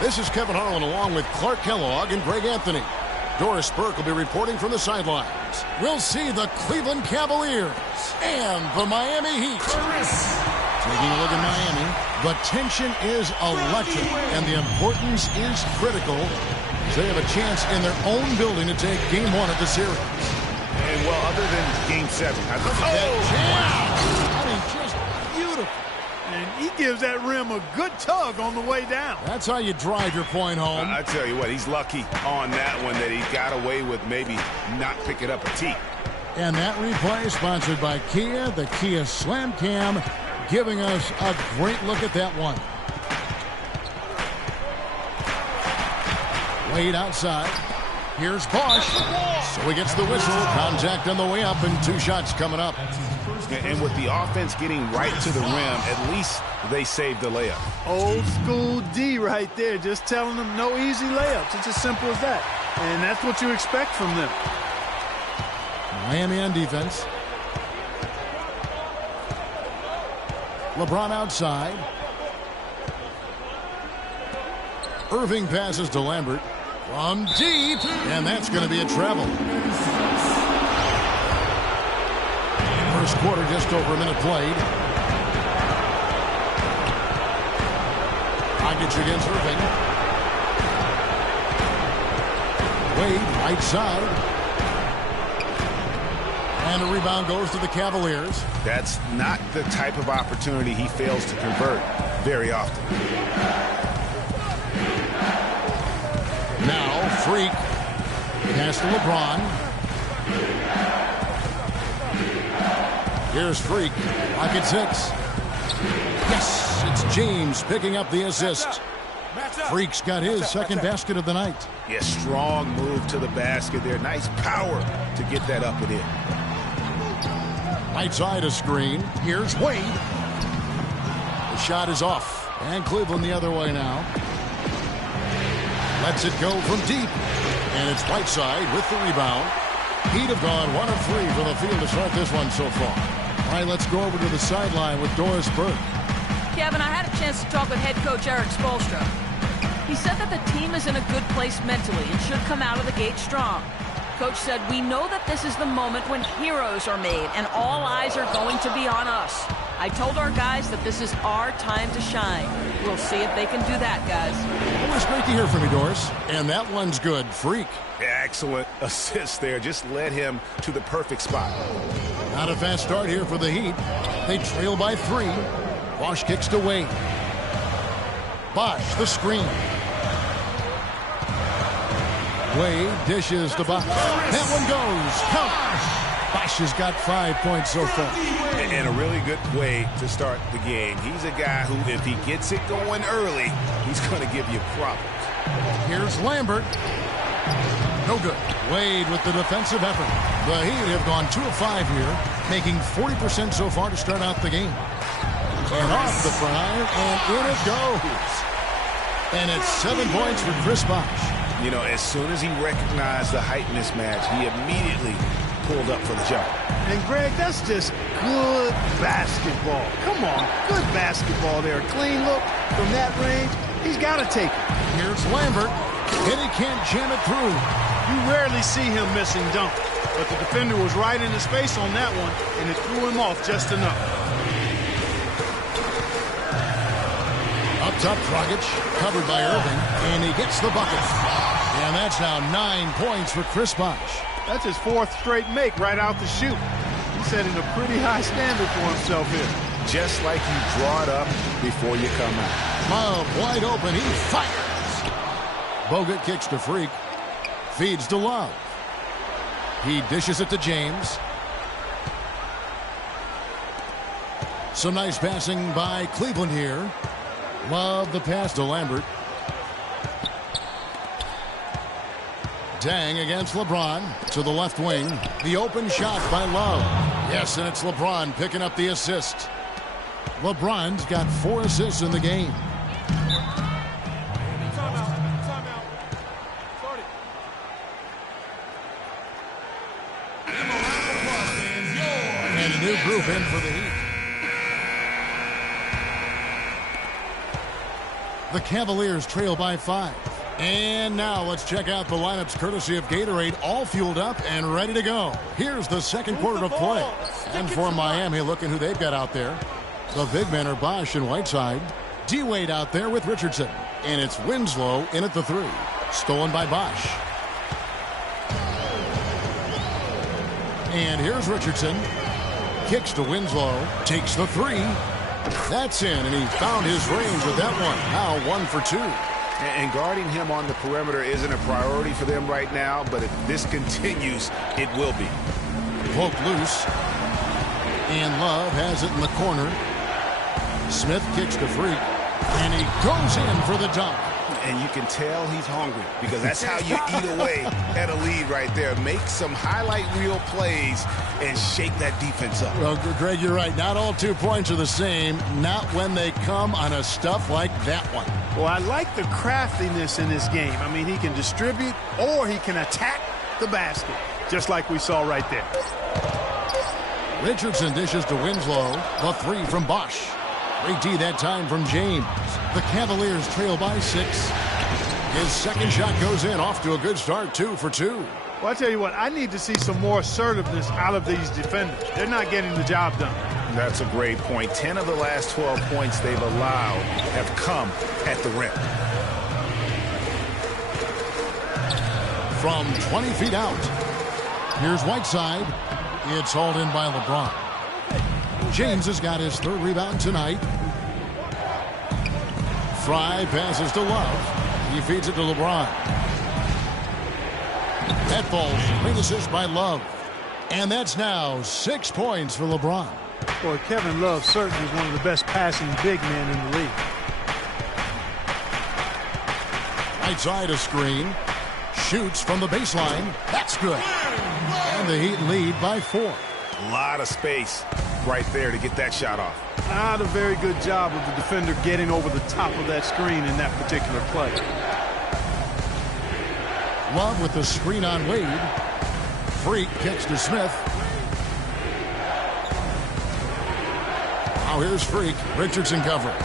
This is Kevin Harlan along with Clark Kellogg and Greg Anthony. Doris Burke will be reporting from the sidelines. We'll see the Cleveland Cavaliers and the Miami Heat. Taking a look at Miami, the tension is electric and the importance is critical. They have a chance in their own building to take Game 1 of the series. And, well, other than Game 7. I mean, just beautiful. And he gives that rim a good tug on the way down. That's how you drive your point home. I tell you what, he's lucky on that one that he got away with maybe not picking up a tee. And that replay sponsored by Kia, the Kia Slam Cam, giving us a great look at that one. Wade outside. Here's Bosch. So he gets the whistle. Contact on the way up and 2 shots coming up. And with the offense getting right to the rim, at least they saved the layup. Old school D right there, just telling them no easy layups. It's as simple as that. And that's what you expect from them. Miami on defense. LeBron outside. Irving passes to Lambert. From deep, and that's going to be a travel. First quarter, just over a minute played. Dragic against Irving. Wade, right side. And a rebound goes to the Cavaliers. That's not the type of opportunity he fails to convert very often. Now, Freak. Pass to LeBron. Here's Freak. Rocket 6. Yes, it's James picking up the assist. Freak's got his second basket of the night. Yeah, strong move to the basket there. Nice power to get that up and in. Right side a screen. Here's Wade. The shot is off. And Cleveland the other way now. Lets it go from deep. And it's Whiteside with the rebound. Heat have gone 1 of 3 from the field to start this one so far. All right, let's go over to the sideline with Doris Burke. Kevin, I had a chance to talk with head coach Eric Spoelstra. He said that the team is in a good place mentally and should come out of the gate strong. Coach said, we know that this is the moment when heroes are made and all eyes are going to be on us. I told our guys that this is our time to shine. We'll see if they can do that, guys. Always great to hear from you, Doris. And that one's good. Freak. Excellent assist there. Just led him to the perfect spot. Not a fast start here for the Heat. They trail by 3. Bosch kicks to Wade. Bosch, the screen. Wade dishes to Bosch. That one goes. Count. Bosch has got 5 points so far. And a really good way to start the game. He's a guy who, if he gets it going early, he's going to give you problems. Here's Lambert. No good. Wade with the defensive effort. The Heat have gone 2 of 5 here, making 40% so far to start out the game. And off the front, and in it goes. And it's 7 points for Chris Bosch. You know, as soon as he recognized the height mismatch, he immediately pulled up for the jump. And, Greg, that's just good basketball. Come on, good basketball there. Clean look from that range. He's got to take it. Here's Lambert, and he can't jam it through. You rarely see him missing dunk, but the defender was right in his face on that one, and it threw him off just enough. Up top, Dragic, covered by Irving, and he gets the bucket. And that's now 9 points for Chris Bosch. That's his 4th straight make right out the chute. He's setting a pretty high standard for himself here. Just like you draw it up before you come out. Love wide open, he fires. Bogut kicks to Freak. Feeds to Love. He dishes it to James. Some nice passing by Cleveland here. Love the pass to Lambert. Dang against LeBron to the left wing. The open shot by Love. Yes, and it's LeBron picking up the assist. LeBron's got 4 assists in the game. And a new group in for the Heat. The Cavaliers trail by 5. And now let's check out the lineups courtesy of Gatorade, all fueled up and ready to go. Here's the second quarter of play. And for Miami, look at who they've got out there. The big men are Bosch and Whiteside. D-Wade out there with Richardson. And it's Winslow in at the 3. Stolen by Bosch. And here's Richardson. Kicks to Winslow. Takes the 3. That's in, and he found his range with that one. Now 1 for 2. And guarding him on the perimeter isn't a priority for them right now, but if this continues, it will be. Poked loose. And Love has it in the corner. Smith kicks to Freak. And he goes in for the dunk. And you can tell he's hungry because that's how you eat away at a lead right there. Make some highlight reel plays and shake that defense up. Well, Greg, you're right. Not all 2 points are the same. Not when they come on a stuff like that one. Well, I like the craftiness in this game. I mean, he can distribute or he can attack the basket, just like we saw right there. Richardson dishes to Winslow. The 3 from Bosch. Great D that time from James. The Cavaliers trail by 6. His second shot goes in, off to a good start, 2 for 2. Well, I tell you what, I need to see some more assertiveness out of these defenders. They're not getting the job done. That's a great point. 10 of the last 12 points they've allowed have come at the rim. From 20 feet out, here's Whiteside. It's hauled in by LeBron. James has got his 3rd rebound tonight. Fry passes to Love. He feeds it to LeBron. That falls. Clean assist by Love. And that's now 6 points for LeBron. Boy, Kevin Love certainly is one of the best passing big men in the league. Right side a screen. Shoots from the baseline. That's good. And the Heat lead by 4. A lot of space right there to get that shot off. Not a very good job of the defender getting over the top of that screen in that particular play. Love with the screen on Wade. Freak kicks to Smith. Now here's Freak. Richardson covering.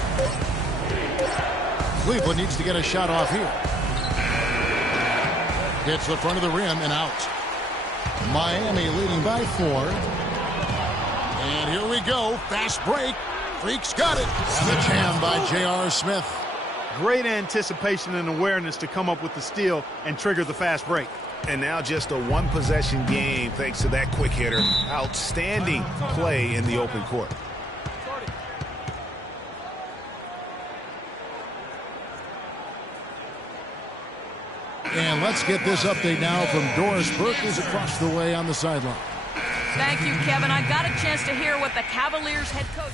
Cleveland needs to get a shot off here. Hits the front of the rim and out. Miami leading by 4. And here we go. Fast break. Freak's got it. And the jam by J.R. Smith. Great anticipation and awareness to come up with the steal and trigger the fast break. And now just a 1-possession game thanks to that quick hitter. Outstanding play in the open court. And let's get this update now from Doris Burke, who's across the way on the sideline. Thank you, Kevin. I got a chance to hear what the Cavaliers head coach...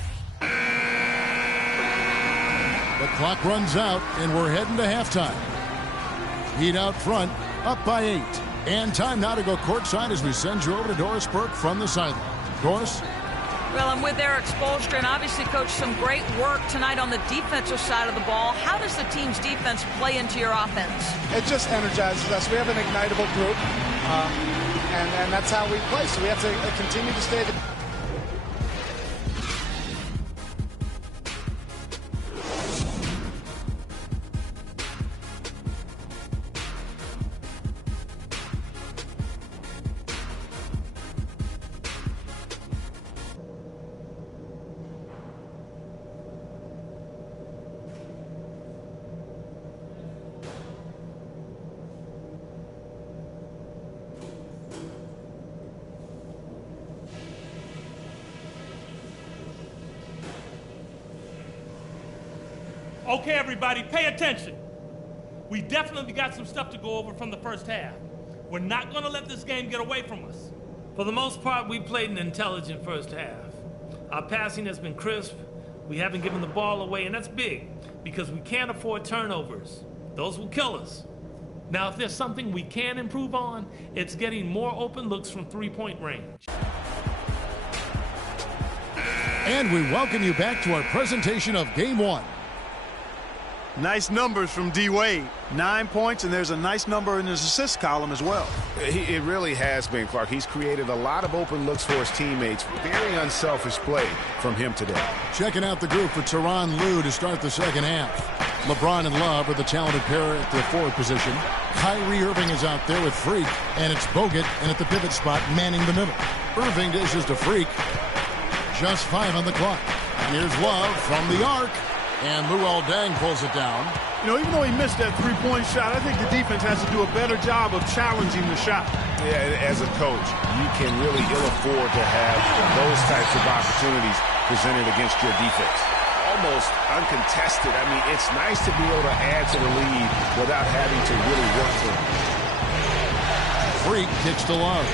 The clock runs out, and we're heading to halftime. Heat out front, up by 8. And time now to go courtside as we send you over to Doris Burke from the sideline. Doris? Well, I'm with Eric Spoelstra, and obviously, Coach, some great work tonight on the defensive side of the ball. How does the team's defense play into your offense? It just energizes us. We have an ignitable group, and that's how we play. So we have to continue to stay. Okay, everybody, pay attention. We definitely got some stuff to go over from the first half. We're not going to let this game get away from us. For the most part, we played an intelligent first half. Our passing has been crisp. We haven't given the ball away, and that's big because we can't afford turnovers. Those will kill us. Now, if there's something we can improve on, it's getting more open looks from three-point range. And we welcome you back to our presentation of Game 1. Nice numbers from D-Wade. 9 points, and there's a nice number in his assist column as well. It really has been, Clark. He's created a lot of open looks for his teammates. Very unselfish play from him today. Checking out the group for Tyronn Lue to start the second half. LeBron and Love are the talented pair at the forward position. Kyrie Irving is out there with Freak, and it's Bogut in at the pivot spot manning the middle. Irving dishes to Freak. Just 5 on the clock. And here's Love from the arc. And Luol Deng pulls it down. You know, even though he missed that three-point shot, I think the defense has to do a better job of challenging the shot. Yeah, as a coach, you can really ill afford to have those types of opportunities presented against your defense. Almost uncontested. I mean, it's nice to be able to add to the lead without having to really work for it. Freak kicks to Love.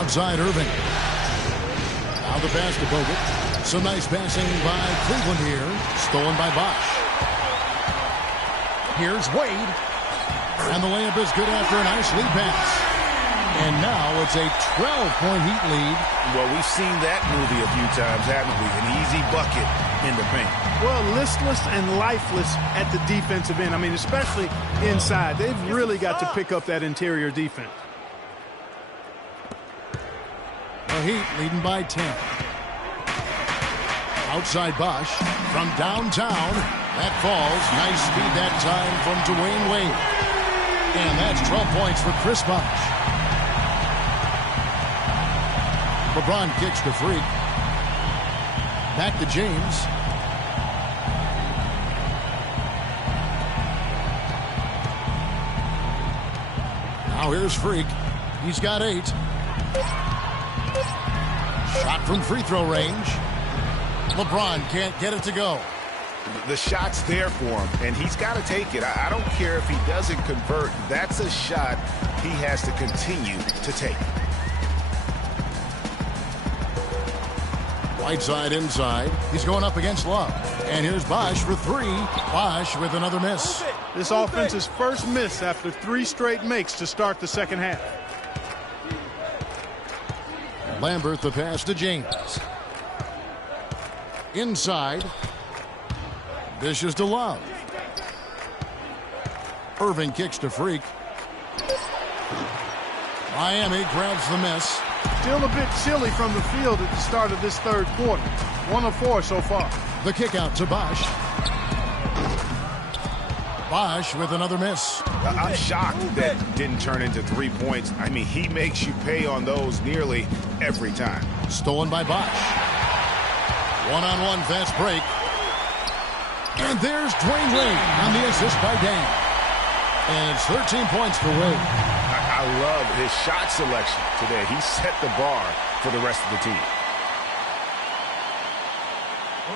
Outside Irving. Now the pass to Bogut. Some nice passing by Cleveland here. Stolen by Bosh. Here's Wade. And the layup is good after a nice lead pass. And now it's a 12-point Heat lead. Well, we've seen that movie a few times, haven't we? An easy bucket in the paint. Well, listless and lifeless at the defensive end. I mean, especially inside. They've really got to pick up that interior defense. The Heat leading by 10. Outside Bosh from downtown. That falls. Nice speed that time from Dwayne Wade. And that's 12 points for Chris Bosh. LeBron kicks to Freak. Back to James. Now here's Freak. He's got 8. Shot from free throw range. LeBron can't get it to go. The shot's there for him, and he's got to take it. I don't care if he doesn't convert. That's a shot he has to continue to take. Whiteside inside. He's going up against Love. And here's Bosh for 3. Bosh with another miss. This offense's first miss after 3 straight makes to start the second half. Lambert the pass to James. Inside. Dishes to Love. Irving kicks to Freak. Miami grabs the miss. Still a bit chilly from the field at the start of this third quarter. 1 of 4 so far. The kick out to Bosh. Bosh with another miss. I'm shocked that didn't turn into 3 points. I mean, he makes you pay on those nearly every time. Stolen by Bosh. One-on-one fast break. And there's Dwayne Wade on the assist by Dan. And it's 13 points for Wade. I love his shot selection today. He set the bar for the rest of the team.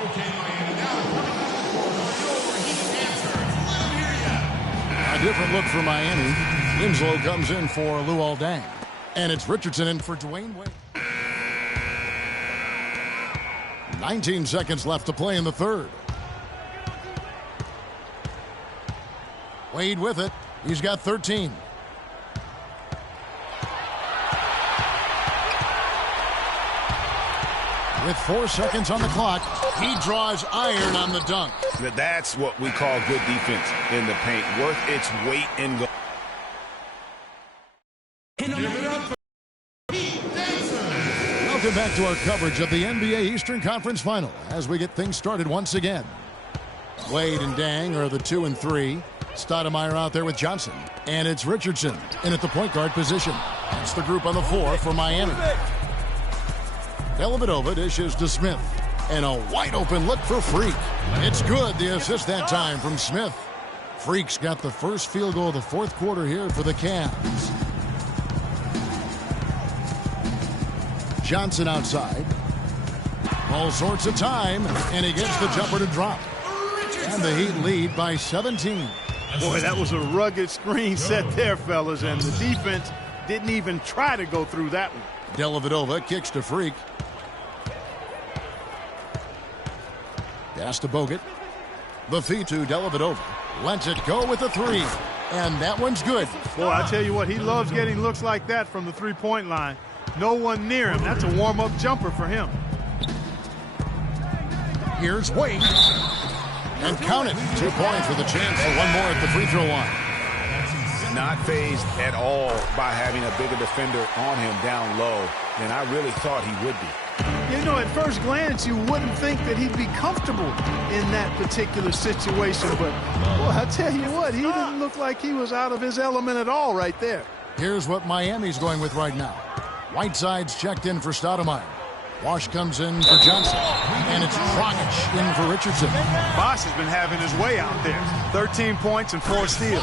Okay, Miami, now coming out of the corner, your Heat answers. Let them hear ya. A different look for Miami. Winslow comes in for Luol Deng. And it's Richardson in for Dwayne Wade. 19 seconds left to play in the third. Wade with it. He's got 13. With 4 seconds on the clock, he draws iron on the dunk. That's what we call good defense in the paint. Worth its weight in gold. Welcome back to our coverage of the NBA Eastern Conference Final as we get things started once again. Wade and Deng are the 2 and 3. Stoudemire out there with Johnson. And it's Richardson in at the point guard position. That's the group on the floor for Miami. Dellavedova dishes to Smith. And a wide open look for Freak. It's good, the assist that time from Smith. Freak's got the first field goal of the fourth quarter here for the Cavs. Johnson outside. All sorts of time. And he gets the jumper to drop. And the Heat lead by 17. Boy, that was a rugged screen set there, fellas, and the defense didn't even try to go through that one. Dellavedova kicks to Freak. Pass to Bogut. The feed to Dellavedova. Lets it go with a 3. And that one's good. Boy, I tell you what, he loves getting looks like that from the three-point line. No one near him. That's a warm-up jumper for him. Here's Wade. And count it. 2 points with a chance for one more at the free throw line. Not fazed at all by having a bigger defender on him down low than I really thought he would be. You know, at first glance, you wouldn't think that he'd be comfortable in that particular situation. But, well, I tell you what, he didn't look like he was out of his element at all right there. Here's what Miami's going with right now. Whiteside's checked in for Stoudemire. Wash comes in for Johnson. And it's Dragic in for Richardson. Bosh has been having his way out there. 13 points and 4 steals.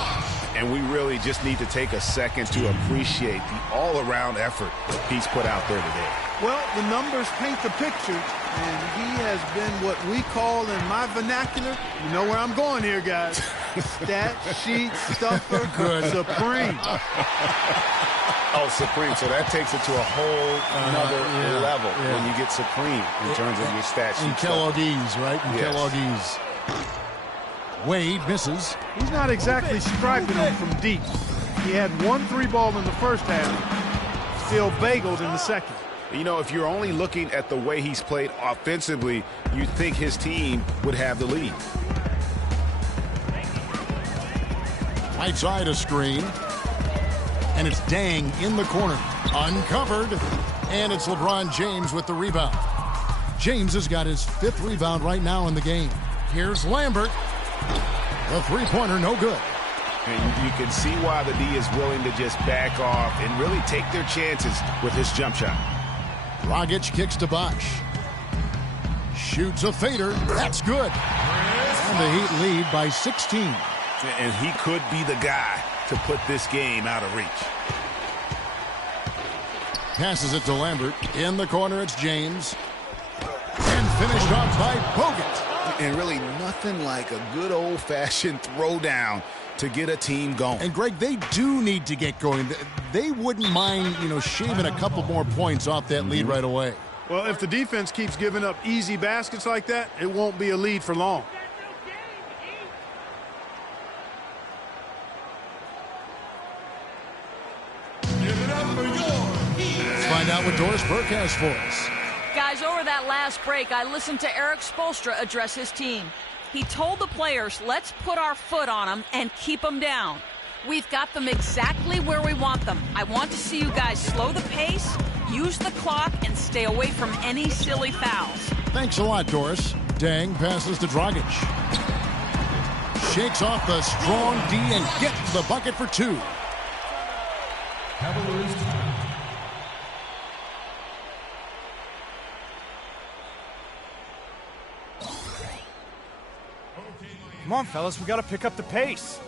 And we really just need to take a second to appreciate the all-around effort he's put out there today. Well, the numbers paint the picture, and he has been what we call in my vernacular, you know where I'm going here, guys, stat sheet stuffer supreme. Oh, supreme. So that takes it to a whole another level when you get supreme in terms of your stat sheet. And Kellogg's, right? And yes. Kellogg's. Wade misses. He's not exactly striping them from deep. He had 1 3-ball in the first half, still bageled in the second. You know, if you're only looking at the way he's played offensively, you'd think his team would have the lead. Right side a screen. And it's Dang in the corner. Uncovered. And it's LeBron James with the rebound. James has got his 5th rebound right now in the game. Here's Lambert. The three-pointer, no good. And you can see why the D is willing to just back off and really take their chances with his jump shot. Dragic kicks to Bosh. Shoots a fader. That's good. And the Heat lead by 16. And he could be the guy to put this game out of reach. Passes it to Lambert. In the corner, it's James. And finished off by Bogut. And really nothing like a good old-fashioned throwdown to get a team going. And, Greg, they do need to get going. They wouldn't mind, shaving a couple more points off that lead right away. Well, if the defense keeps giving up easy baskets like that, it won't be a lead for long. Let's find out what Doris Burke has for us. Guys, over that last break, I listened to Eric Spoelstra address his team. He told the players, let's put our foot on them and keep them down. We've got them exactly where we want them. I want to see you guys slow the pace, use the clock, and stay away from any silly fouls. Thanks a lot, Doris. Dang passes to Dragic. Shakes off the strong D and gets the bucket for 2. Come on, fellas, we got to pick up the pace.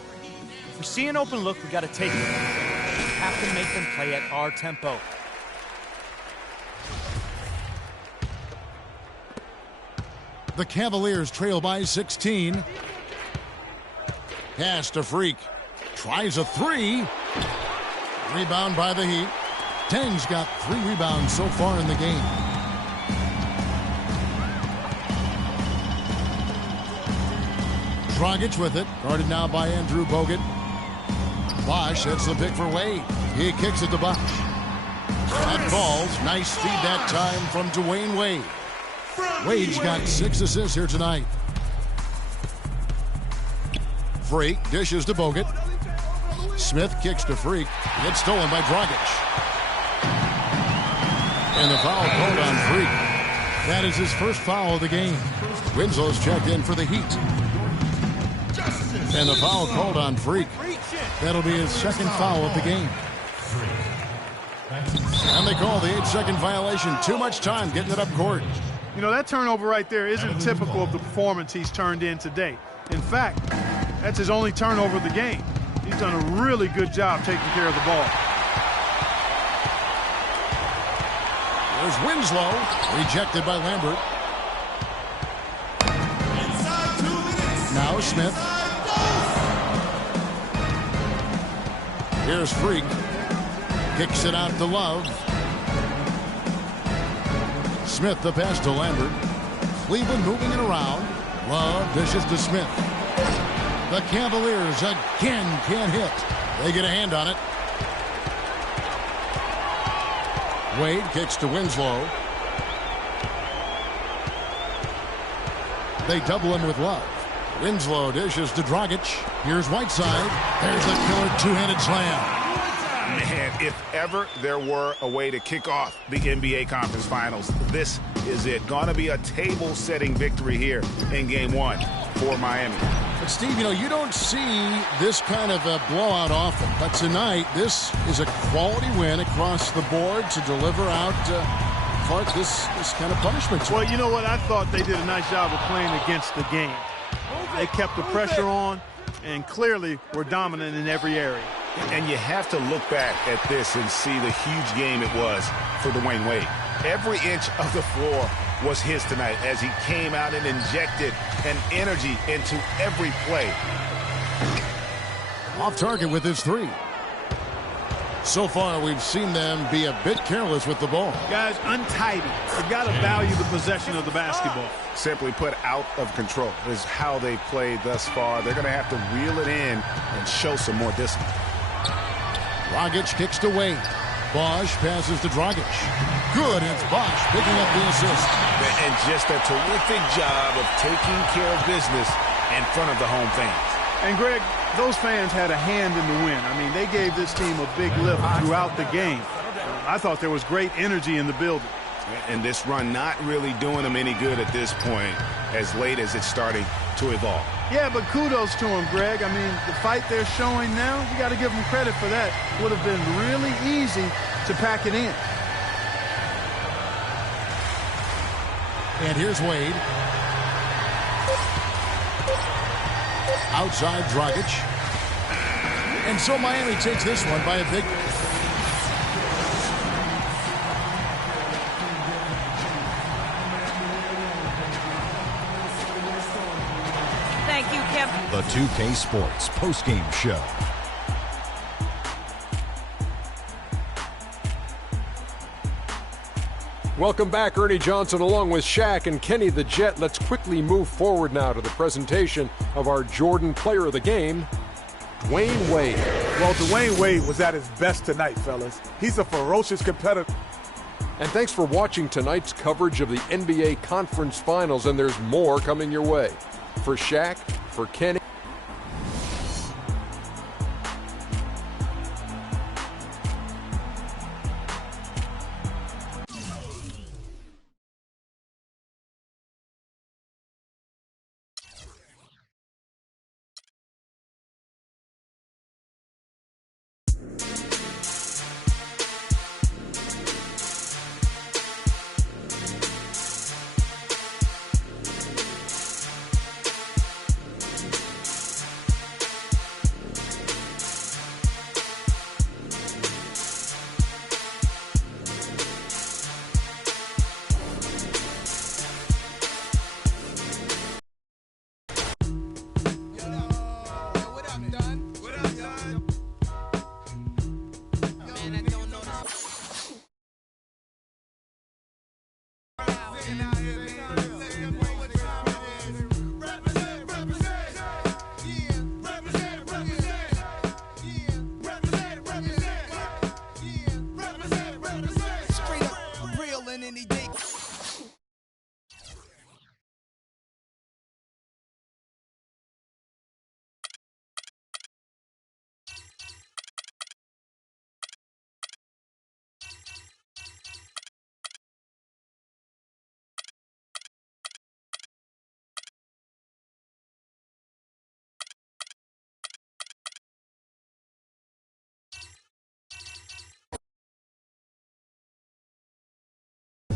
If we see an open look, we got to take it. We have to make them play at our tempo. The Cavaliers trail by 16. Pass to Freak. Tries a 3. Rebound by the Heat. Dang's got 3 rebounds so far in the game. Dragic with it. Guarded now by Andrew Bogut. Bosh hits the pick for Wade. He kicks it to Bosh. That falls. Nice feed that time from Dwayne Wade. Wade's got 6 assists here tonight. Freak dishes to Bogut. Smith kicks to Freak. It's stolen by Dragic. And the foul called on Freak. That is his first foul of the game. Winslow's checked in for the Heat. And the foul called on Freak. That'll be his second foul of the game. And they call the 8-second violation. Too much time getting it up court. You know, that turnover right there isn't typical of the performance he's turned in today. In fact, that's his only turnover of the game. He's done a really good job taking care of the ball. There's Winslow, rejected by Lambert. Now Smith. Here's Freak. Kicks it out to Love. Smith the pass to Lambert. Cleveland moving it around. Love dishes to Smith. The Cavaliers again can't hit. They get a hand on it. Wade kicks to Winslow. They double him with Love. Winslow dishes to Dragic. Here's Whiteside. There's the killer two-handed slam. Man, if ever there were a way to kick off the NBA Conference Finals, this is it. Gonna be a table-setting victory here in Game 1 for Miami. But, Steve, you don't see this kind of a blowout often. But tonight, this is a quality win across the board to deliver out, Clark, this kind of punishment. Well, you know what? I thought they did a nice job of playing against the game. They kept the pressure on and clearly were dominant in every area. And you have to look back at this and see the huge game it was for Dwayne Wade. Every inch of the floor was his tonight as he came out and injected an energy into every play. Off target with his three. So far, we've seen them be a bit careless with the ball. Guys, untidy. You've got to value the possession of the basketball. Simply put, out of control is how they played thus far. They're going to have to reel it in and show some more discipline. Dragic kicks to Wade. Bosch passes to Dragic. Good, it's Bosch picking up the assist. And just a terrific job of taking care of business in front of the home fans. And, Greg, those fans had a hand in the win. I mean, they gave this team a big lift throughout the game. I thought there was great energy in the building. And this run not really doing them any good at this point, as late as it's starting to evolve. Yeah, but kudos to them, Greg. I mean, the fight they're showing now, you got to give them credit for that. Would have been really easy to pack it in. And here's Wade. Outside Dragic. And so Miami takes this one by a big... Thank you, Kevin. The 2K Sports postgame show. Welcome back, Ernie Johnson, along with Shaq and Kenny the Jet. Let's quickly move forward now to the presentation of our Jordan Player of the Game, Dwayne Wade. Well, Dwayne Wade was at his best tonight, fellas. He's a ferocious competitor. And thanks for watching tonight's coverage of the NBA Conference Finals, and there's more coming your way. For Shaq, for Kenny.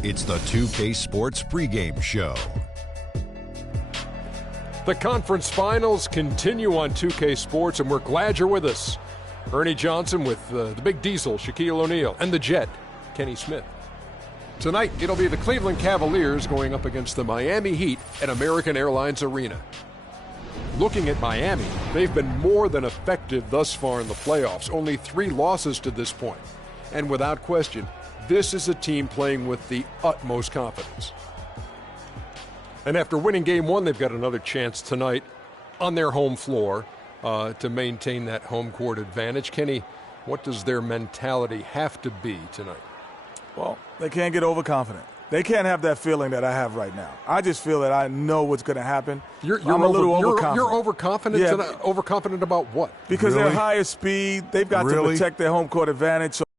It's the 2K Sports pregame show. The conference finals continue on 2K Sports, and we're glad you're with us. Ernie Johnson with the Big Diesel, Shaquille O'Neal, and the Jet, Kenny Smith. Tonight, it'll be the Cleveland Cavaliers going up against the Miami Heat at American Airlines Arena. Looking at Miami, they've been more than effective thus far in the playoffs, only 3 losses to this point. And without question, this is a team playing with the utmost confidence. And after winning Game 1, they've got another chance tonight on their home floor to maintain that home court advantage. Kenny, what does their mentality have to be tonight? Well, they can't get overconfident. They can't have that feeling that I have right now. I just feel that I know what's going to happen. I'm a little overconfident. You're overconfident? Yeah. Overconfident about what? Because they're higher speed. They've got to protect their home court advantage. So we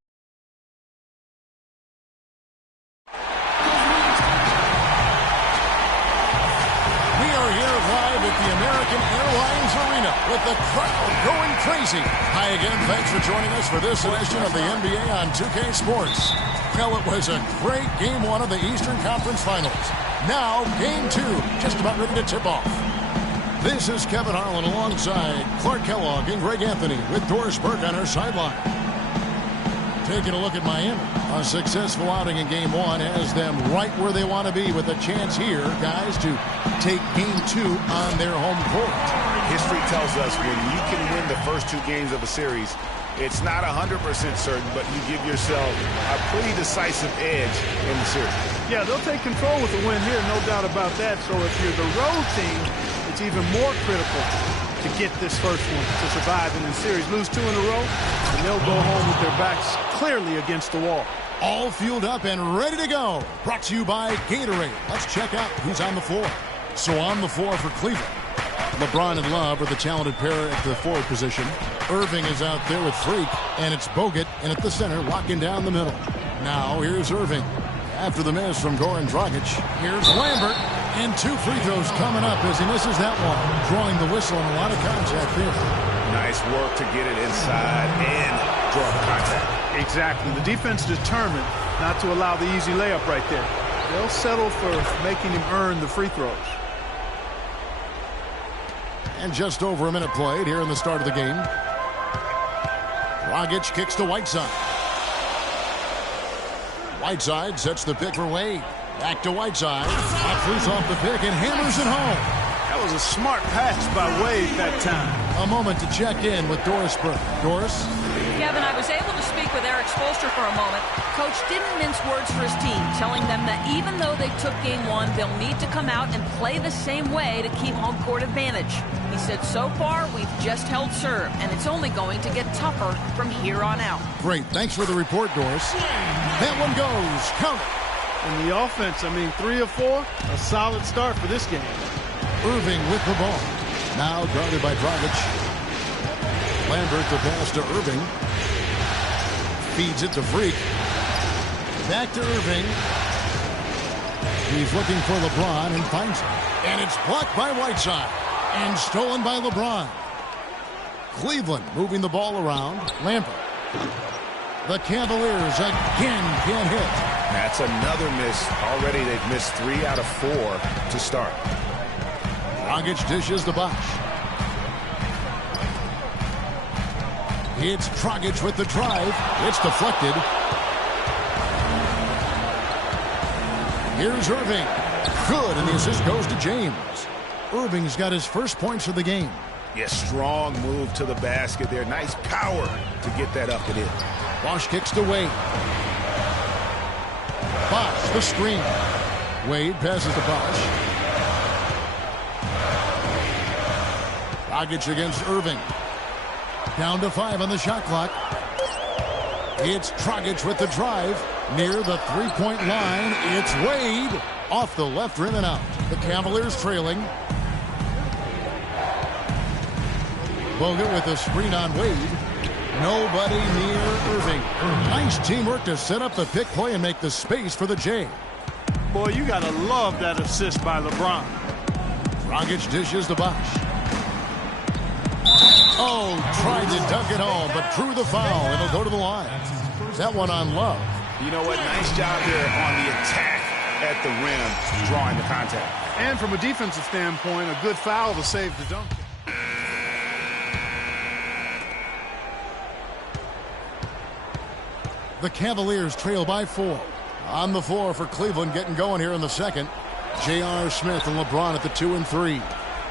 are here live at the American Airlines Arena with the crowd going crazy. Hi again. Thanks for joining us for this edition of the NBA on 2K Sports. Well, it was a great Game 1 of the Eastern Conference Finals. Now, Game 2, just about ready to tip off. This is Kevin Harlan alongside Clark Kellogg and Greg Anthony with Doris Burke on our sideline. Taking a look at Miami. A successful outing in Game 1 has them right where they want to be with a chance here, guys, to take Game 2 on their home court. History tells us when you can win the first 2 games of a series, it's not 100% certain, but you give yourself a pretty decisive edge in the series. Yeah, they'll take control with the win here, no doubt about that. So if you're the road team, it's even more critical to get this first one to survive in the series. Lose 2 in a row, and they'll go home with their backs clearly against the wall. All fueled up and ready to go. Brought to you by Gatorade. Let's check out who's on the floor. So on the floor for Cleveland, LeBron and Love are the talented pair at the forward position. Irving is out there with Freak, and it's Bogut, and at the center, locking down the middle. Now, here's Irving. After the miss from Goran Dragic, here's Lambert, and 2 free throws coming up as he misses that one. Drawing the whistle and a lot of contact there. Nice work to get it inside and draw the contact. Exactly. The defense determined not to allow the easy layup right there. They'll settle for making him earn the free throws. And just over a minute played here in the start of the game. Dragic kicks to Whiteside. Whiteside sets the pick for Wade. Back to Whiteside. Offers off the pick and hammers it home. That was a smart pass by Wade that time. A moment to check in with Doris Burke. Doris? Kevin, I was able to speak with Eric Spoelstra for a moment. Coach didn't mince words for his team, telling them that even though they took Game 1, they'll need to come out and play the same way to keep home court advantage. He said, so far, we've just held serve, and it's only going to get tougher from here on out. Great. Thanks for the report, Doris. That one goes. Count it. And the offense, 3 of 4, a solid start for this game. Irving with the ball. Now guarded by Dragic. Lambert the pass to Irving. Feeds it to Freak. Back to Irving. He's looking for LeBron and finds him. And it's blocked by Whiteside. And stolen by LeBron. Cleveland moving the ball around. Lambert. The Cavaliers again can't hit. That's another miss. Already they've missed 3 out of 4 to start. Dragic dishes to Bosh. It's Dragic with the drive. It's deflected. Here's Irving. Good, and the assist goes to James. Irving's got his first points of the game. Yes, strong move to the basket there. Nice power to get that up and in. Bosh kicks to Wade. Bosh, the screen. Wade passes to Bosh. Dragic against Irving. Down to 5 on the shot clock. It's Dragic with the drive. Near the three-point line, it's Wade. Off the left rim and out. The Cavaliers trailing. Bogut with a screen on Wade. Nobody near Irving. Nice teamwork to set up the pick play and make the space for the J. Boy, you got to love that assist by LeBron. Dragic dishes the Bosh. Oh, tried to dunk it home, but drew the foul. It'll go to the line. That one on Love. You know what? Nice job there on the attack at the rim, drawing the contact. And from a defensive standpoint, a good foul to save the dunk. The Cavaliers trail by 4. On the floor for Cleveland, getting going here in the second. J.R. Smith and LeBron at the 2 and 3.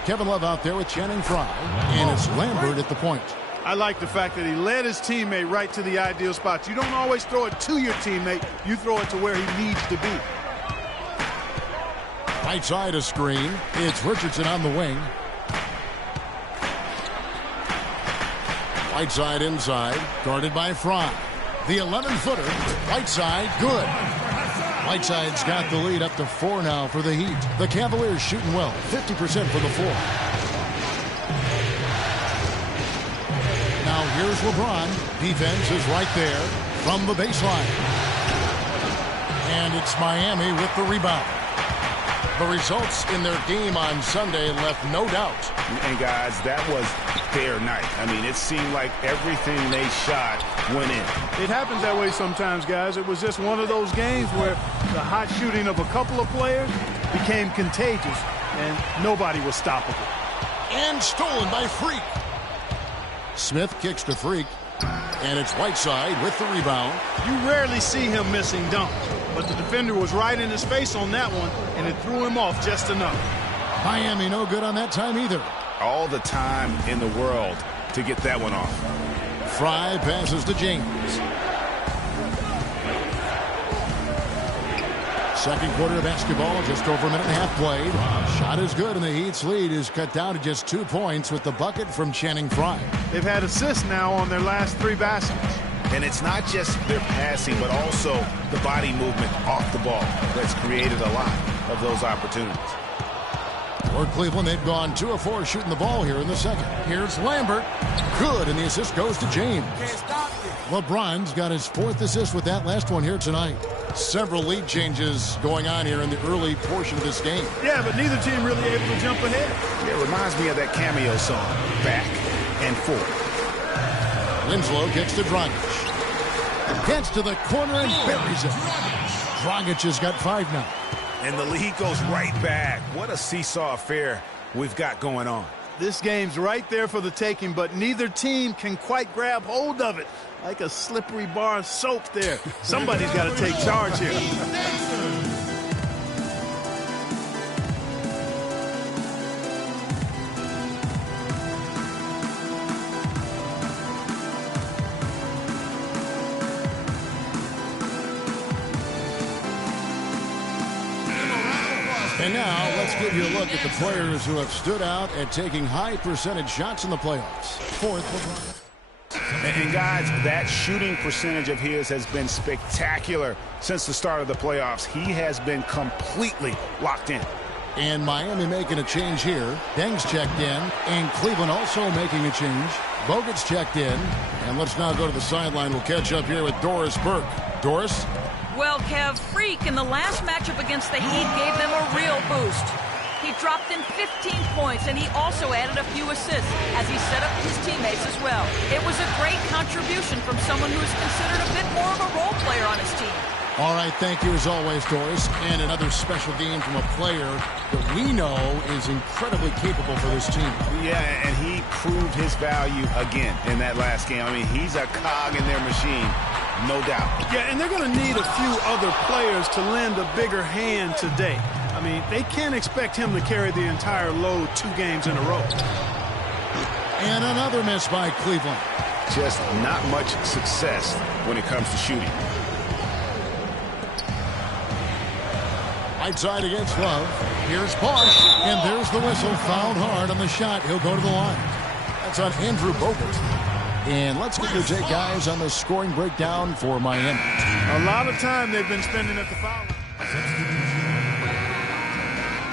Kevin Love out there with Channing Frye. And it's Lambert at the point. I like the fact that he led his teammate right to the ideal spot. You don't always throw it to your teammate. You throw it to where he needs to be. Right side a screen. It's Richardson on the wing. Right side inside. Guarded by Frye. The 11-footer. Right side. Good. Whiteside's got the lead up to 4 now for the Heat. The Cavaliers shooting well, 50% from the floor. Now here's LeBron. Defense is right there from the baseline. And it's Miami with the rebound. The results in their game on Sunday left no doubt. And guys, that was their night. I mean, it seemed like everything they shot went in. It happens that way sometimes, guys. It was just one of those games where the hot shooting of a couple of players became contagious, and nobody was stoppable. And stolen by Freak. Smith kicks to Freak, and it's Whiteside with the rebound. You rarely see him missing dunks, but the defender was right in his face on that one, and it threw him off just enough. Miami no good on that time either. All the time in the world to get that one off. Fry passes to James. Second quarter of basketball, just over a minute and a half played. Shot is good, and the Heat's lead is cut down to just 2 points with the bucket from Channing Frye. They've had assists now on their last 3 baskets. And it's not just their passing, but also the body movement off the ball that's created a lot of those opportunities. For Cleveland, they've gone 2 of 4 shooting the ball here in the second. Here's Lambert. Good, and the assist goes to James. LeBron's got his 4th assist with that last one here tonight. Several lead changes going on here in the early portion of this game. Yeah, but neither team really able to jump ahead. It reminds me of that cameo song, Back and Forth. Winslow kicks to Dragic. Gets to the corner and buries it. Dragic has got 5 now. And the lead goes right back. What a seesaw affair we've got going on. This game's right there for the taking, but neither team can quite grab hold of it. Like a slippery bar of soap there. Somebody's got to take charge here. And now, let's give you a look at the players who have stood out at taking high percentage shots in the playoffs. 4th, LeBron. And guys, that shooting percentage of his has been spectacular since the start of the playoffs. He has been completely locked in. And Miami making a change here. Deng's checked in, and Cleveland also making a change. Bogut's checked in. And let's now go to the sideline. We'll catch up here with Doris Burke. Doris? Well, Kev, Freak in the last matchup against the Heat gave them a real boost. He dropped in 15 points, and he also added a few assists as he set up his teammates as well. It was a great contribution from someone who is considered a bit more of a role player on his team. All right, thank you as always, Doris. And another special game from a player that we know is incredibly capable for this team. Yeah, and he proved his value again in that last game. I mean, he's a cog in their machine, no doubt. Yeah, and they're going to need a few other players to lend a bigger hand today. I mean, they can't expect him to carry the entire load 2 games in a row. And another miss by Cleveland. Just not much success when it comes to shooting. Whiteside against Love. Here's Bosch, and there's the whistle. Fouled hard on the shot. He'll go to the line. That's on Andrew Bogut. And let's get your take, guys, on the scoring breakdown for Miami. A lot of time they've been spending at the foul line.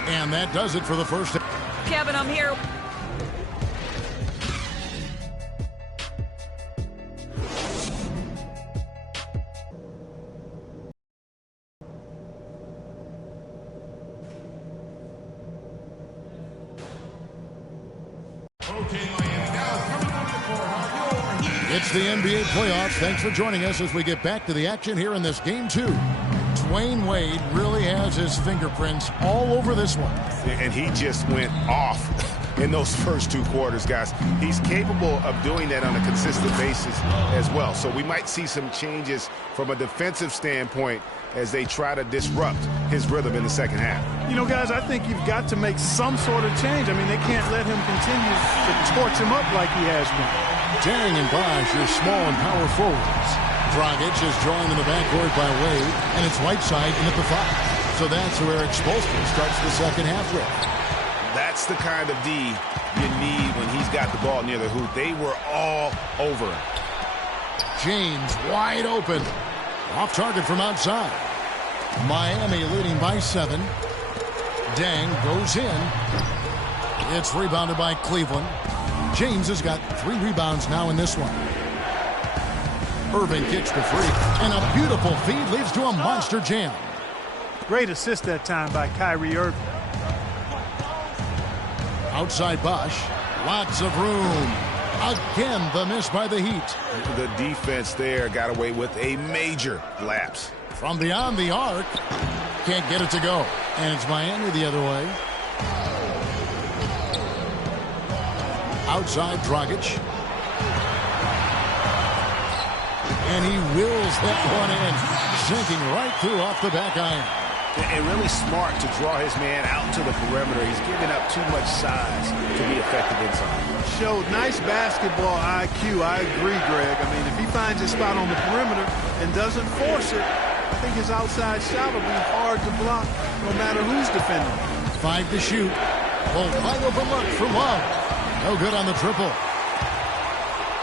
And that does it for the first. Kevin, I'm here. It's the NBA playoffs. Thanks for joining us as we get back to the action here in this game 2. Dwayne Wade really has his fingerprints all over this one. And he just went off in those first 2 quarters, guys. He's capable of doing that on a consistent basis as well. So we might see some changes from a defensive standpoint as they try to disrupt his rhythm in the second half. You know, guys, I think you've got to make some sort of change. I mean, they can't let him continue to torch him up like he has been. Deng and Bosch are small and power forwards. Dragic is joined in the backcourt by Wade, and it's Whiteside in at the 5. So that's where Eric Spoelstra starts the second half with. That's the kind of D you need when he's got the ball near the hoop. They were all over him. James wide open. Off target from outside. Miami leading by 7. Dang goes in. It's rebounded by Cleveland. James has got 3 rebounds now in this one. Irving kicks to free, and a beautiful feed leads to a monster jam. Great assist that time by Kyrie Irving. Outside Bosch. Lots of room. Again, the miss by the Heat. The defense there got away with a major lapse. From beyond the arc. Can't get it to go. And it's Miami the other way. Outside Dragic. And he wills that one in. Sinking right through off the back iron. And really smart to draw his man out to the perimeter. He's giving up too much size to be effective inside. Showed nice basketball IQ. I agree, Greg. I mean, if he finds his spot on the perimeter and doesn't force it, I think his outside shot will be hard to block no matter who's defending. 5 to shoot. Oh, wide open look for Love. No good on the triple.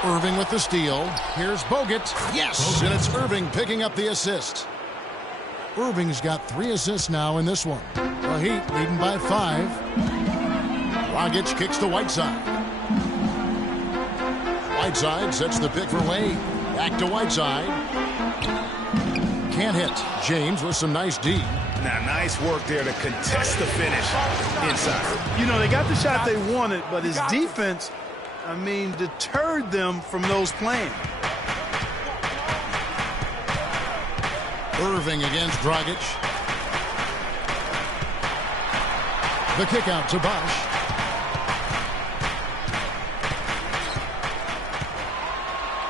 Irving with the steal. Here's Bogut. Yes, and it's Irving picking up the assist. Irving's got 3 assists now in this one. The Heat leading by 5. Dragic kicks to Whiteside. Whiteside sets the pick for Wade. Back to Whiteside. Can't hit. James with some nice D. Now, nice work there to contest the finish inside. You know, they got the shot they wanted, but his defense, I mean, deterred them from those playing. Irving against Dragic. The kick out to Bosch.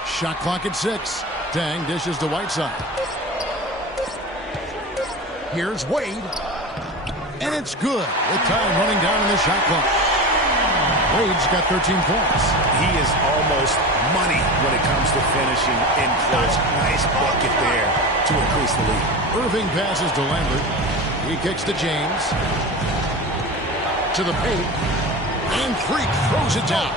Shot clock at 6. Dang dishes to Whiteside. Here's Wade. And it's good with time running down in the shot clock. Wade's got 13 points. He is almost money when it comes to finishing in close. Nice bucket there to increase the lead. Irving passes to Lambert. He kicks to James. To the paint. And Freak throws it down.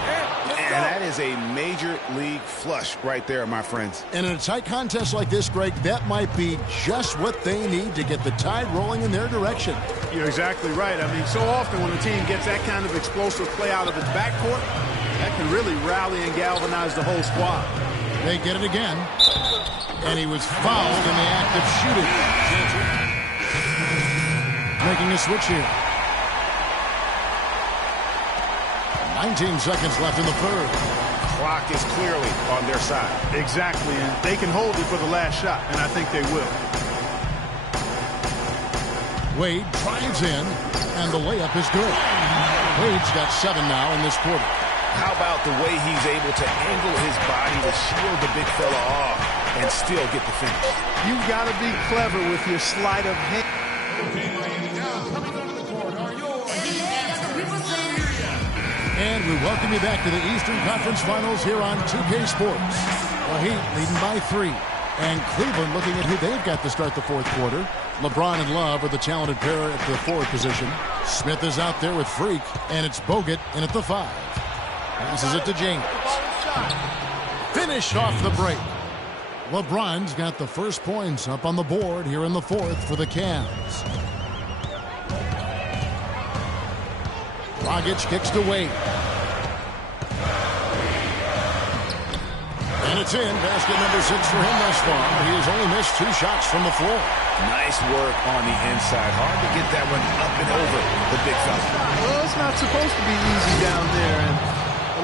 And that is a major league flush right there, my friends. And in a tight contest like this, Greg, that might be just what they need to get the tide rolling in their direction. You're exactly right. I mean, so often when a team gets that kind of explosive play out of its backcourt, that can really rally and galvanize the whole squad. They get it again. And he was fouled in the act of shooting. Making a switch here. 19 seconds left in the third. Clock is clearly on their side. Exactly, and they can hold it for the last shot, and I think they will. Wade drives in, and the layup is good. Wade's got 7 now in this quarter. How about the way he's able to angle his body to shield the big fella off and still get the finish? You've got to be clever with your sleight of hand. And we welcome you back to the Eastern Conference Finals here on 2K Sports. The Heat leading by 3. And Cleveland looking at who they've got to start the fourth quarter. LeBron and Love are the talented pair at the forward position. Smith is out there with Freak, and it's Bogut in at the 5. Passes it to James. Finish off the break. LeBron's got the first points up on the board here in the fourth for the Cavs. Dragic kicks to Wade. And it's in. Basket number 6 for him thus far. He has only missed 2 shots from the floor. Nice work on the inside. Hard to get that one up and over the big fella. Well, it's not supposed to be easy down there, and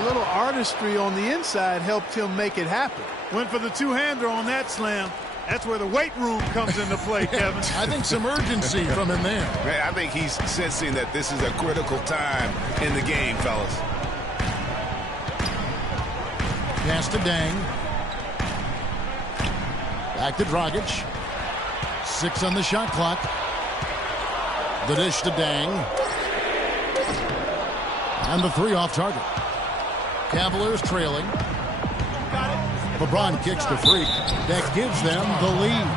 a little artistry on the inside helped him make it happen. Went for the two-hander on that slam. That's where the weight room comes into play, Kevin. I think some urgency from him there. I think he's sensing that this is a critical time in the game, fellas. Pass to Dang. Back to Dragic. 6 on the shot clock. The dish to Dang. And the 3 off target. Cavaliers trailing. LeBron kicks to Freak. That gives them the lead.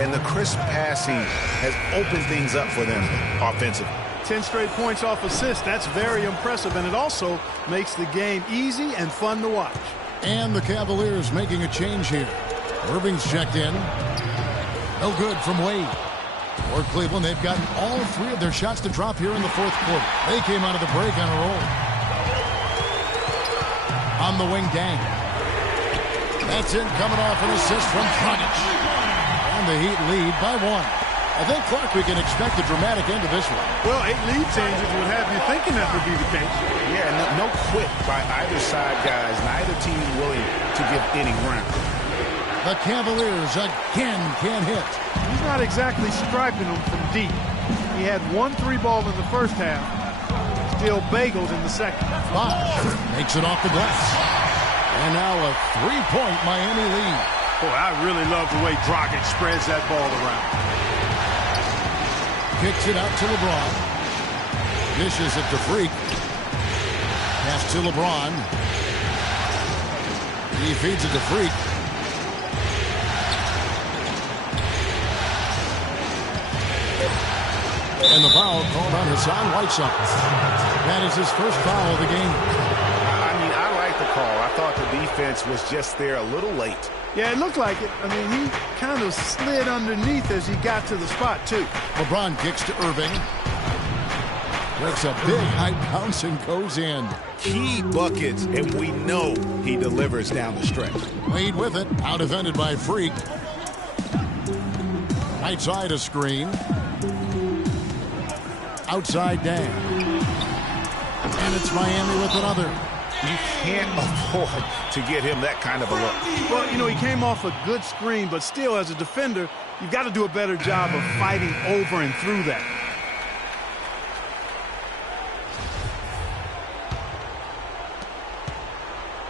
And the crisp passing has opened things up for them offensively. 10 straight points off assist. That's very impressive, and it also makes the game easy and fun to watch. And the Cavaliers making a change here. Irving's checked in. No good from Wade. For Cleveland, they've gotten all 3 of their shots to drop here in the 4th quarter. They came out of the break on a roll. On the wing, Dang. That's in, coming off an assist from Dragic. And the Heat lead by 1. I think, Clark, we can expect a dramatic end to this one. Well, 8 lead changes would have you thinking that would be the case. Yeah, no quit by either side, guys. Neither team willing to give any ground. The Cavaliers again can't hit. He's not exactly striping them from deep. He had 1 3-ball in the first half. Still bagels in the second. Bosh makes it off the glass. And now a 3-point Miami lead. Boy, I really love the way Dragic spreads that ball around. Kicks it out to LeBron. Dishes it to Freak. Pass to LeBron. He feeds it to Freak. And the foul called on Hassan Whiteside. That is his first foul of the game. I mean, I like the call. I thought the defense was just there a little late. Yeah, it looked like it. I mean, he kind of slid underneath as he got to the spot, too. LeBron kicks to Irving. Breaks a big high bounce and goes in. Key buckets, and we know he delivers down the stretch. Wade with it. Out defended by Freak. Right side a screen. Outside Dan. And it's Miami with another. You can't afford to get him that kind of a look. Well, you know, he came off a good screen, but still, as a defender, you've got to do a better job of fighting over and through that.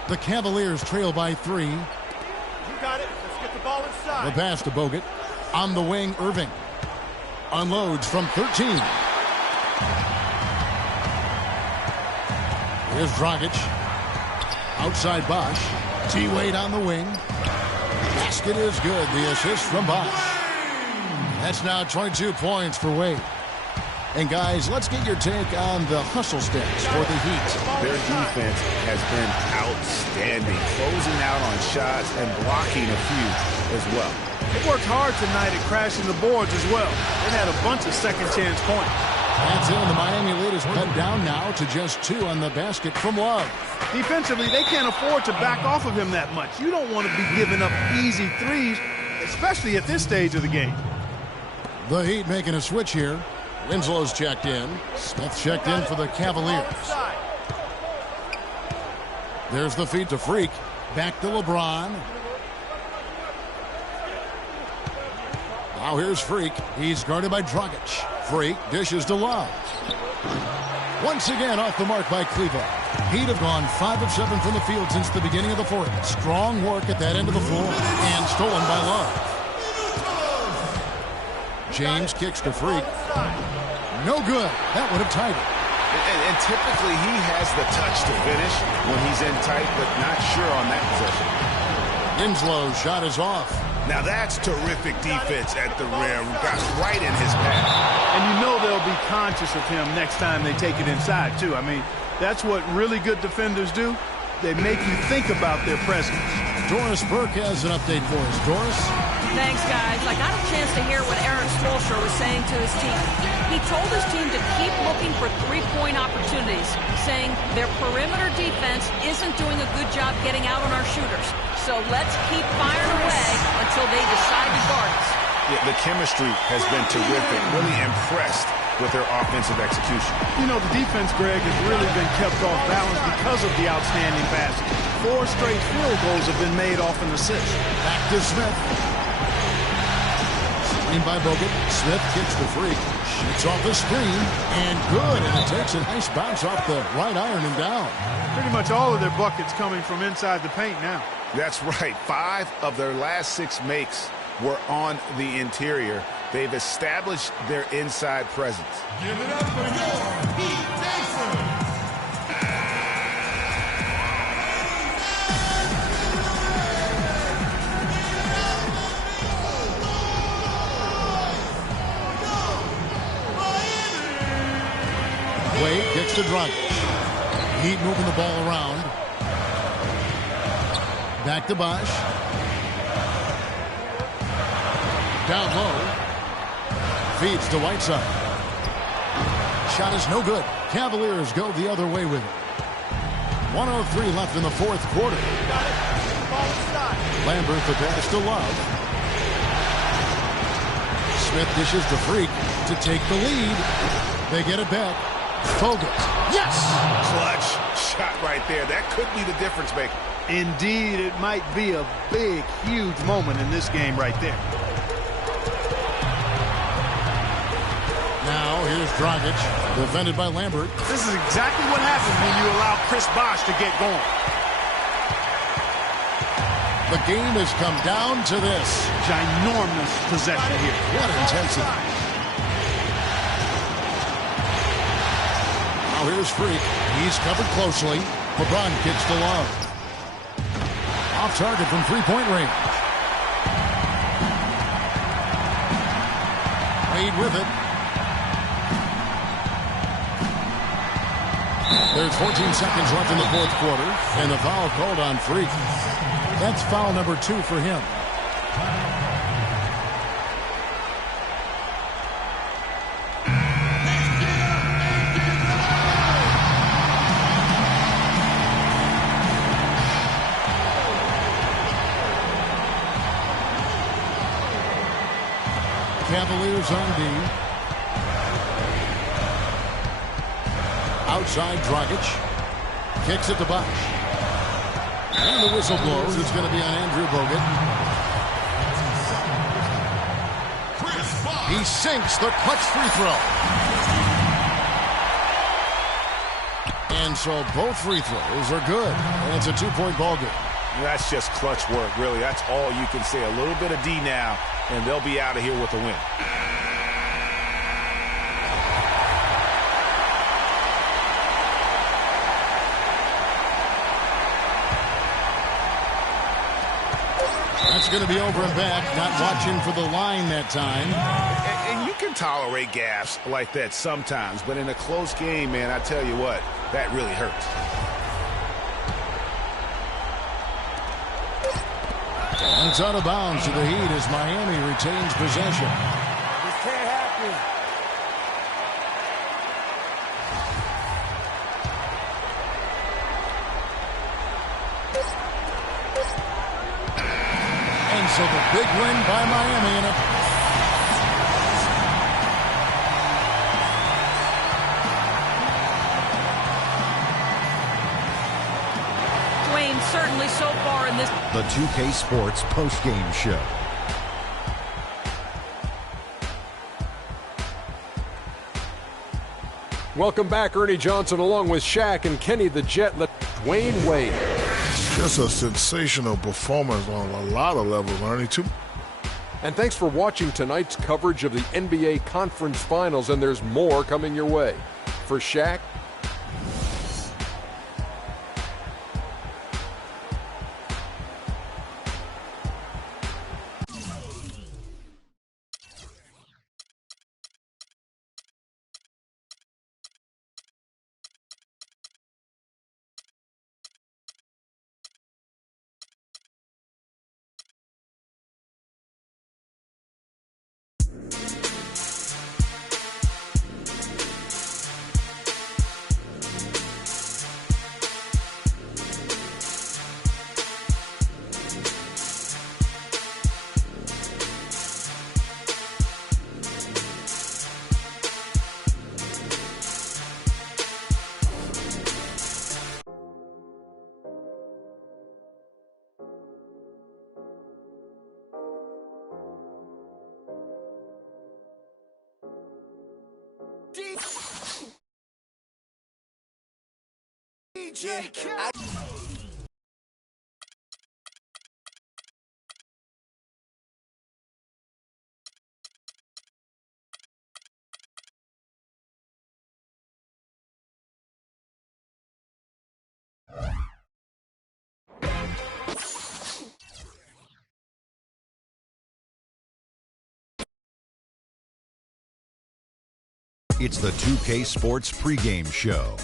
The Cavaliers trail by 3. You got it. Let's get the ball inside. The pass to Bogut. On the wing, Irving. Unloads from 13. Here's Dragic. Outside Bosh. T-Wade on the wing. Basket is good. The assist from Bosh. That's now 22 points for Wade. And guys, let's get your take on the hustle stats for the Heat. Their defense has been outstanding, closing out on shots and blocking a few as well. They worked hard tonight at crashing the boards as well. They had a bunch of second-chance points. That's it. The Miami lead is cut down now to just 2 on the basket from Love. Defensively, they can't afford to back off of him that much. You don't want to be giving up easy threes, especially at this stage of the game. The Heat making a switch here. Winslow's checked in. Smith checked in for the Cavaliers. There's the feed to Freak. Back to LeBron. Now here's Freak. He's guarded by Dragic. Freak dishes to Love. Once again off the mark by Cleveland. Heat have gone 5 of 7 from the field since the beginning of the 4th. Strong work at that end of the floor and stolen by Love. James kicks to Freak. No good. That would have tied it. And typically he has the touch to finish when he's in tight, but not sure on that possession. Winslow's shot is off. Now that's terrific defense at the rim. Got right in his path. And you know they'll be conscious of him next time they take it inside, too. I mean, that's what really good defenders do. They make you think about their presence. Doris Burke has an update for us. Doris? Thanks, guys. I got a chance to hear what Eric Spoelstra was saying to his team. He told his team to keep looking for three-point opportunities, saying their perimeter defense isn't doing a good job getting out on our shooters. So let's keep firing away until they decide to guard us. Yeah, the chemistry has been terrific. Really impressed with their offensive execution. You know, the defense, Greg, has really been kept off balance because of the outstanding passing. 4 straight field goals have been made off an assist. Back to Smith. Screen by Bogut. Smith kicks the Freak. Shoots off the screen. And good. And it takes a nice bounce off the right iron and down. Pretty much all of their buckets coming from inside the paint now. That's right. 5 of their last 6 makes were on the interior. They've established their inside presence. Give it up for your Heat Nation. Wade kicks to Dragic. Heat moving the ball around. Back to Bosh. Down low. Feeds to Whiteside. Shot is no good. Cavaliers go the other way with it. 1:03 left in the fourth quarter. Lambert the pass to Love. Smith dishes to Freak to take the lead. They get it back. Bogut. Yes! Clutch shot right there. That could be the difference maker. Indeed, it might be a big, huge moment in this game right there. Now here's Dragic, defended by Lambert. This is exactly what happens when you allow Chris Bosh to get going. The game has come down to this. Ginormous possession here. What intensity. Now here's Freak. He's covered closely. LeBron kicks to Love. Off target from three-point range. Wade with it. There's 14 seconds left in the fourth quarter, and the foul called on Freak. That's foul number 2 for him. Cavaliers on D. Outside Dragic. Kicks it to Bosh. And the whistle blows. It's going to be on Andrew Bogut. He sinks the clutch free throw. And so both free throws are good. And it's a 2-point ball game. That's just clutch work, really. That's all you can say. A little bit of D now, and they'll be out of here with a win. That's going to be over and back. Not watching for the line that time. And you can tolerate gaffes like that sometimes, but in a close game, man, I tell you what, that really hurts. And it's out of bounds to the Heat as Miami retains possession. This can't happen. And so the big win by Miami in a certainly so far in this. The 2K Sports postgame show. Welcome back, Ernie Johnson, along with Shaq and Kenny the Jet. Dwayne Wade. Just a sensational performance on a lot of levels, Ernie, too. And thanks for watching tonight's coverage of the NBA Conference Finals, and there's more coming your way. For Shaq, It's the 2K Sports pregame show.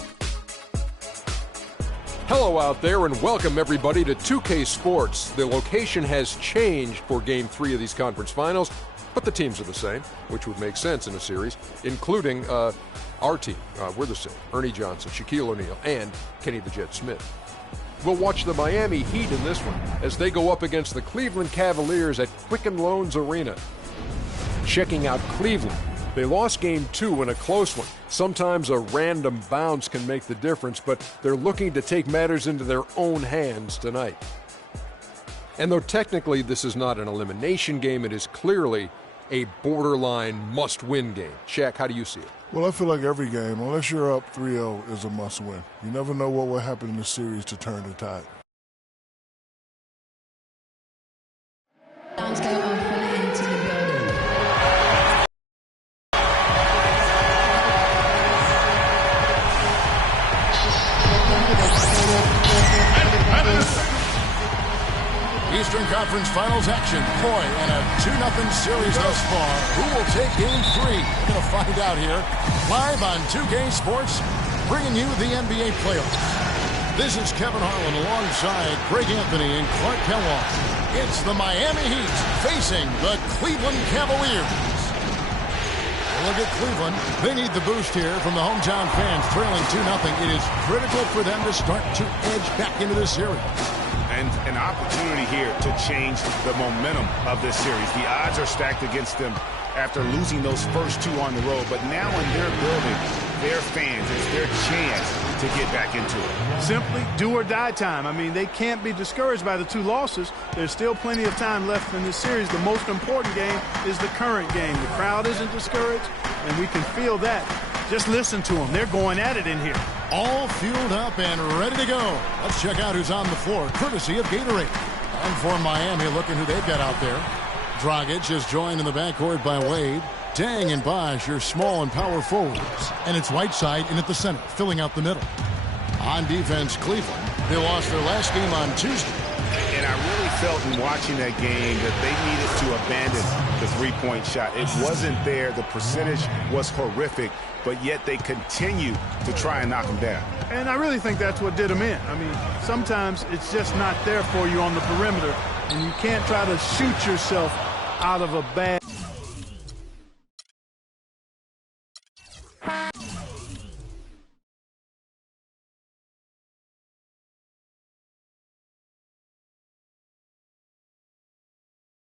hello out there and welcome everybody to 2K Sports. The location has changed for Game 3 of these conference finals. But the teams are the same, which would make sense in a series, including our team. We're the same. Ernie Johnson, Shaquille O'Neal, and Kenny the Jet Smith. We'll watch the Miami Heat in this one as they go up against the Cleveland Cavaliers at Quicken Loans Arena. Checking out Cleveland. They lost Game 2 in a close one. Sometimes a random bounce can make the difference, but they're looking to take matters into their own hands tonight. And though technically this is not an elimination game, it is clearly a borderline must-win game. Shaq, how do you see it? Well, I feel like every game, unless you're up 3-0, is a must-win. You never know what will happen in the series to turn the tide. Eastern Conference Finals action. Boy, and a 2-0 series thus far. Who will take Game 3? We're going to find out here. Live on 2K Sports, bringing you the NBA playoffs. This is Kevin Harlan alongside Greg Anthony and Clark Kellogg. It's the Miami Heat facing the Cleveland Cavaliers. Look at Cleveland. They need the boost here from the hometown fans, trailing 2-0. It is critical for them to start to edge back into this series. And an opportunity here to change the momentum of this series. The odds are stacked against them after losing those first 2 on the road. But now in their building, their fans, it's their chance to get back into it. Simply do or die time. I mean, they can't be discouraged by the 2 losses. There's still plenty of time left in this series. The most important game is the current game. The crowd isn't discouraged, and we can feel that. Just listen to them. They're going at it in here. All fueled up and ready to go. Let's check out who's on the floor, courtesy of Gatorade. And for Miami, looking who they've got out there. Dragic is joined in the backcourt by Wade. Dang and Bosh, your small and power forwards. And it's Whiteside in at the center, filling out the middle. On defense, Cleveland. They lost their last game on Tuesday. And I really felt in watching that game that they needed to abandon the three-point shot. It wasn't there. The percentage was horrific, but yet they continue to try and knock them down. And I really think that's what did them in. I mean, sometimes it's just not there for you on the perimeter, and you can't try to shoot yourself out of a bad...